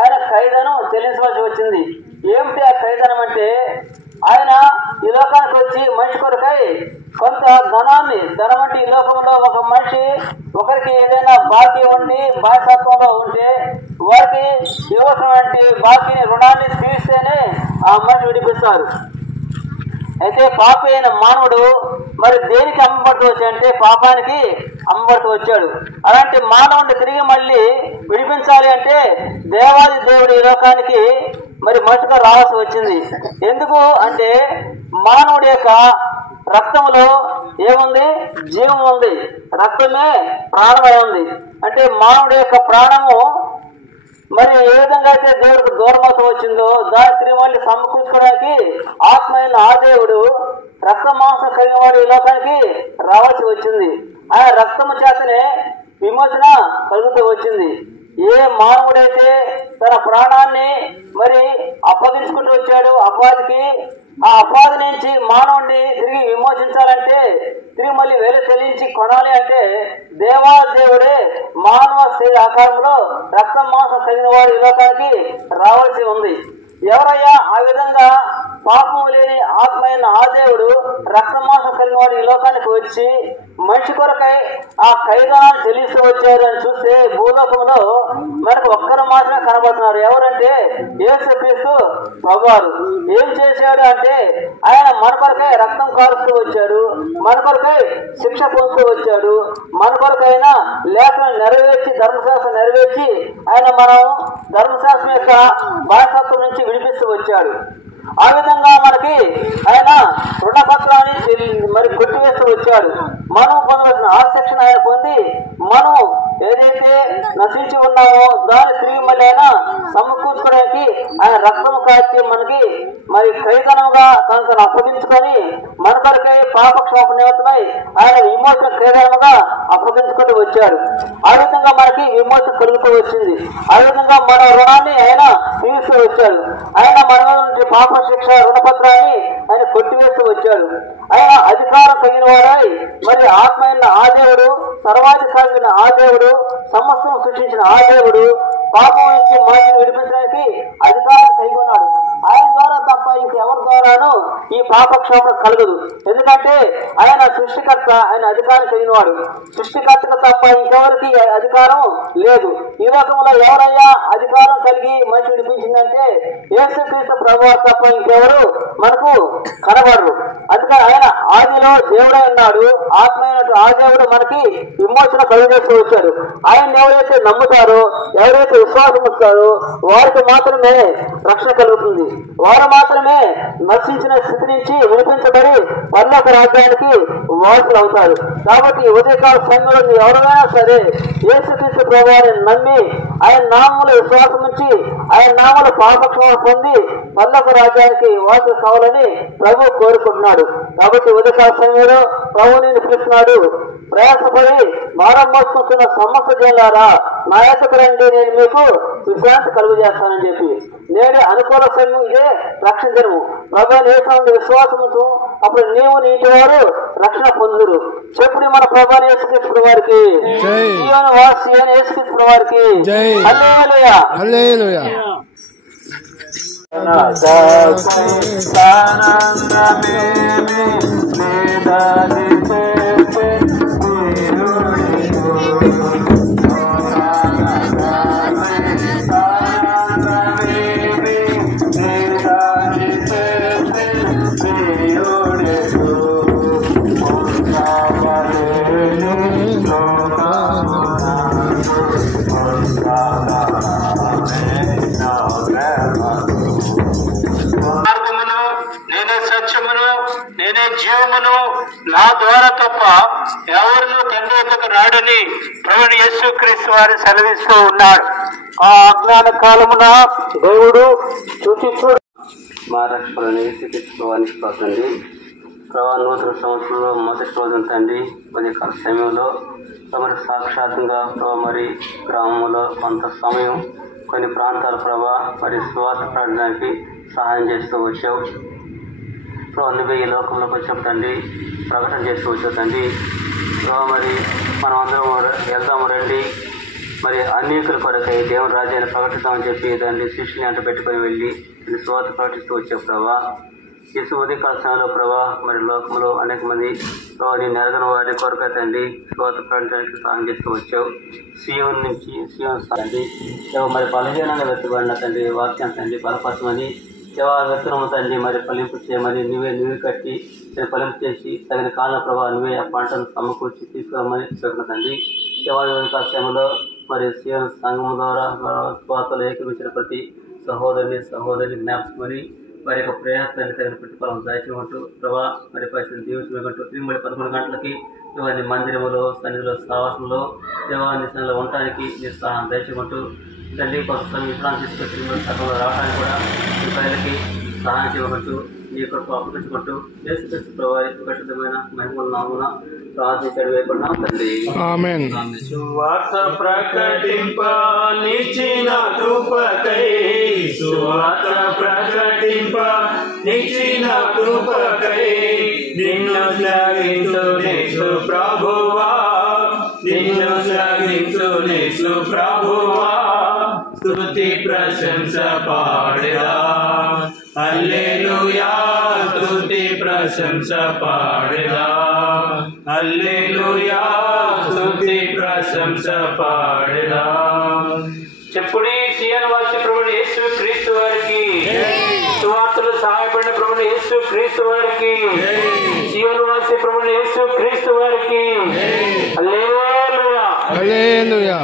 ఆయన ఖైదనం చెల్లించవలసి వచ్చింది. ఏమిటి ఆ ఖైదనం అంటే, ఆయన ఈ లోకానికి వచ్చి మనిషి కొరకై కొంత ధనం అంటే ఈ లోకంలో ఒక మనిషి ఒకరికి ఏదైనా బాకీ ఉండి బాధ్యతత్వంలో ఉంటే వారికి ఇవ్వాల్సినటువంటి బాకీని రుణాన్ని తీరిస్తేనే ఆ మనిషి విడిపిస్తారు. అయితే పాపి అయిన మానవుడు మరి దేనికి అమ్మబడుతూ వచ్చాడంటే పాపానికి అమ్మబడుతూ వచ్చాడు. అలాంటి మానవుడిని తిరిగి మళ్ళీ విడిపించాలి అంటే దేవాది దేవుడు ఈ లోకానికి మరి మనిషిగా రావాల్సి వచ్చింది. ఎందుకు అంటే మానవుడి యొక్క రక్తంలో ఏముంది? జీవం ఉంది. రక్తమే ప్రాణమై ఉంది. అంటే మానవుడి యొక్క ప్రాణము మరి ఏ విధంగా అయితే దేవుడికి దూరమవుతూ వచ్చిందో దాని తిరిగి మళ్ళీ సమకూర్చుకోవడానికి ఆత్మ అయిన ఆ దేవుడు రక్త మాంసం కలిగిన వాడు ఈ లోకానికి రావాల్సి వచ్చింది. ఆయన రక్తము చేతనే విమోచన కలుగుతూ వచ్చింది. ఏ మానవుడైతే తన ప్రాణాన్ని మరి అప్పగించుకుంటూ వచ్చాడు అపవాదికి, ఆ అపవాది నుంచి మానవుడిని తిరిగి విమోచించాలంటే తిరిగి మళ్ళీ వేలు చెల్లించి కొనాలి అంటే దేవాదేవుడే మానవ శరీర ఆకారంలో రక్త మాంసం కలిగిన వాడు ఈ లోకానికి రావాల్సి ఉంది. ఎవరయ్యా ఆ విధంగా పాపము లేని ఆత్మ అయిన ఆ దేవుడు రక్త మాంసం కలిగిన వాడు ఈ లోకానికి వచ్చి మనిషి కొరకై ఆ ఖైదాన్ని చెల్లిస్తూ వచ్చారు అని చూస్తే భూలోకంలో మనకు ఒక్కరు మాత్రమే కనబడుతున్నారు. ఎవరంటే యేసుక్రీస్తు ప్రభువారు. ఏం చేశాడు అంటే ఆయన మన కొరకై రక్తం కారుస్తూ వచ్చాడు, మన కొరకై శిక్ష పొందుతూ వచ్చాడు, మన కొరకైనా లేఖను నెరవేర్చి ధర్మశాస్త్రం నెరవేర్చి ఆయన మనం ధర్మశాస్త్రం యొక్క బానిసత్వం నుంచి విడిపిస్తూ వచ్చాడు. ఆ విధంగా మనకి ఆయన రుణపత్రాన్ని మరి కొట్టివేస్తూ వచ్చాడు. మనం పొందవలసిన ఆసక్తిని ఆయన పొంది మనం ఏదైతే నశించి ఉన్నామో దాన్ని తిరిగి మళ్ళీ ఆయన సమకూర్చుకోవడానికి ఆయన రక్తము కాచి మనకి మరి ఖైదనముగా తనను అప్పగించుకొని మన కొరకై పాప క్షోభ నిమిత్తమై ఆయన విమోచన ఖైదనముగా అప్పగించుకొని వచ్చాడు. ఆ విధంగా మనకి విమోచన కలుగుతూ వచ్చింది. ఆ విధంగా మన రుణాన్ని ఆయన తీరుస్తూ వచ్చాడు. ఆయన మన నుంచి పాప శిక్ష రుణపత్రాన్ని ఆయన కొట్టివేస్తూ వచ్చాడు. ఆయన అధికారం కలిగిన వాడై మరి ఆత్మ అయిన ఆ దేవుడు, సర్వాధికారి ఆ దేవుడు, సమస్తం సృష్టించిన ఆ దేవుడు పాపం నుంచి మనిషిని విడిపించడానికి అధికారం కలిగి ఉన్నాడు. ఆయన ద్వారా తప్ప ఇంకెవరి ద్వారాను ఈ పాప క్షోభం కలగదు. ఎందుకంటే ఆయన సృష్టికర్త, ఆయన అధికారం కలిగిన వాడు. సృష్టికర్తకు తప్ప ఇంకెవరికి అధికారం లేదు. ఈ లోకంలో ఎవరయ్యా అధికారం కలిగి మనిషి విడిపించిందంటే యేసుక్రీస్తు ప్రభువారు తప్ప ఇంకెవరు మనకు కనబడరు. అందుకని ఆయన ఆదిలో దేవుడే ఉన్నాడు. ఆత్మ అయినట్టు ఆ దేవుడు మనకి విమోచన కలుగజేస్తూ వచ్చాడు. ఆయన ఎవరైతే నమ్ముతారో, ఎవరైతే విశ్వాసం ఇస్తారో వారికి మాత్రమే రక్షణ కలుగుతుంది. వారు మాత్రమే నశించిన స్థితి నుంచి విడిపించబడి పరలోక రాజ్యానికి వారసులు అవుతారు. కాబట్టి ఉదయకాల సంఘంలో ఎవరైనా సరే యేసుక్రీస్తు ప్రభువారిని నమ్మి ఆయన నామములో విశ్వాసం ఉంచి ఆయన నామములో పాపక్షమ పొంది పరలోక రాజ్యానికి వారసులు కావాలని ప్రభు కోరుకుంటున్నాడు. కాబట్టి ఉదయకాల సమయంలో ప్రభు నేను పిలుస్తున్నాడు, ప్రయాసపడి భారం మోసుకుంటున్న సమస్త జనులారా నా యొద్దకు రండి, నేను మీకు విశ్రాంతి కలుగు చేస్తానని చెప్పి నేను అనుకూల సమయం ఇదే రక్షణ జనము. ప్రభు నేర్చుకున్న విశ్వాసముతో అప్పుడు నీవు నీ ఇంటి వారు రక్షణ పొందురు. చెప్పుడు మన ప్రభు యేసుక్రీస్తు వారికి, యేసుక్రీస్తు వారికి హల్లెలూయా హల్లెలూయా. నేనే జీవమును, నా ద్వారా తప్ప ఎవరినూ తండ్రి వద్దకు రాడని ప్రభువు యేసుక్రీస్తు వారు సెలవిస్తూ ఉన్నాడు. ఆ అజ్ఞాన కాలమున దేవుడు చూసి మా రక్షకులని యేసుక్రీస్తువానికి స్తోత్రండి. ప్రభా నూతన సంవత్సరంలో మొదటి రోజున తండ్రి ఉదయకాల సమయంలో మరి సాక్షాత్తుగా ప్రభా మరి గ్రామంలో కొంత సమయం కొన్ని ప్రాంతాల ప్రభా మరి సువార్త ప్రకటించడానికి సహాయం చేస్తూ వచ్చావు. ప్రభా నువ్వే ఈ లోకంలోకి వచ్చావు తండ్రి, ప్రకటన చేస్తూ వచ్చావు తండ్రి. ప్రభా మరి మనం అందరం వెళ్దాము రండి, మరి అనేకుల కొరకై దేవుని రాజ్యాన్ని ప్రకటిద్దామని చెప్పి దాన్ని శిష్యుని అంట పెట్టుకొని వెళ్ళి సువార్త ప్రకటిస్తూ వచ్చావు ప్రభా. ఈ ఉదయకాల సమయంలో ప్రభా మరి లోకంలో అనేక మంది ప్రభావ నేను ఎరగని వారి కొరకై తండ్రి సువార్త ప్రకటించడానికి సహాయం చేస్తూ వచ్చావు. సీఎం నుంచి తండ్రి మరి బలహీనంగా వెతుబడిన తండ్రి వాక్యం తండ్రి బలపరచమని విత్తనము తండ్రి మరి ఫలింపు చేయమని నువ్వే కట్టి ఫలింపు చేసి తగిన కాలం ప్రభావ నువ్వే ఆ పంటను సమకూర్చి తీసుకురమ్మని చెప్పిన తండ్రి. సమయంలో మరి సీఎం సంఘం ద్వారా స్వార్థలు ఏకమించిన ప్రతి సహోదరిని జ్ఞాపకమని వారి యొక్క ప్రయాసాన్ని తగిన ప్రతిఫలం దయచేయమంటూ ప్రభా మరి పరిస్థితిని దీవించమంటూ తిరిగి 11 గంటలకి దేవాన్ని మందిరములో సన్నిధిలో సావాసంలో దేవాన్ని సన్నిధిలో ఉండటానికి నీ సహాయం దయచేయమంటూ తల్లి కొంత సమయం విశ్రాంతి తీసుకొచ్చి సభలో రావడానికి కూడా మీ ప్రజలకి సహాయం చేయమంటూ నీ కొరకు అప్పగించుకుంటూ యేసుక్రీస్తు ప్రభువు పరిశుద్ధమైన మహిమల నామమున ప్రార్థించడం వేయకున్నాం తండ్రి. ఆమేన్. సువార్త ప్రకటింప నిచ్చిన కృపకై సువార్త ప్రకటింప నిచ్చిన కృపకై నిన్ను శ్లాఘించునేసు ప్రభువా నిన్ను శ్లాఘించునేసు ప్రభువా స్తుతి ప్రశంస పాడెదా హల్లెలూయా స్తుతి ప్రశంస పాడెదా హల్లెలూయా స్తుతి ప్రశంస పాడెదా. చెప్పుడి సియోను వాసి ప్రభువు యేసు క్రీస్తు వారికి, సువార్తలు సహాయపడిన ప్రభువు యేసు క్రీస్తు వారికి, సియోను వాసి ప్రభువు యేసు క్రీస్తు వారికి. హల్లెలూయా హల్లెలూయా.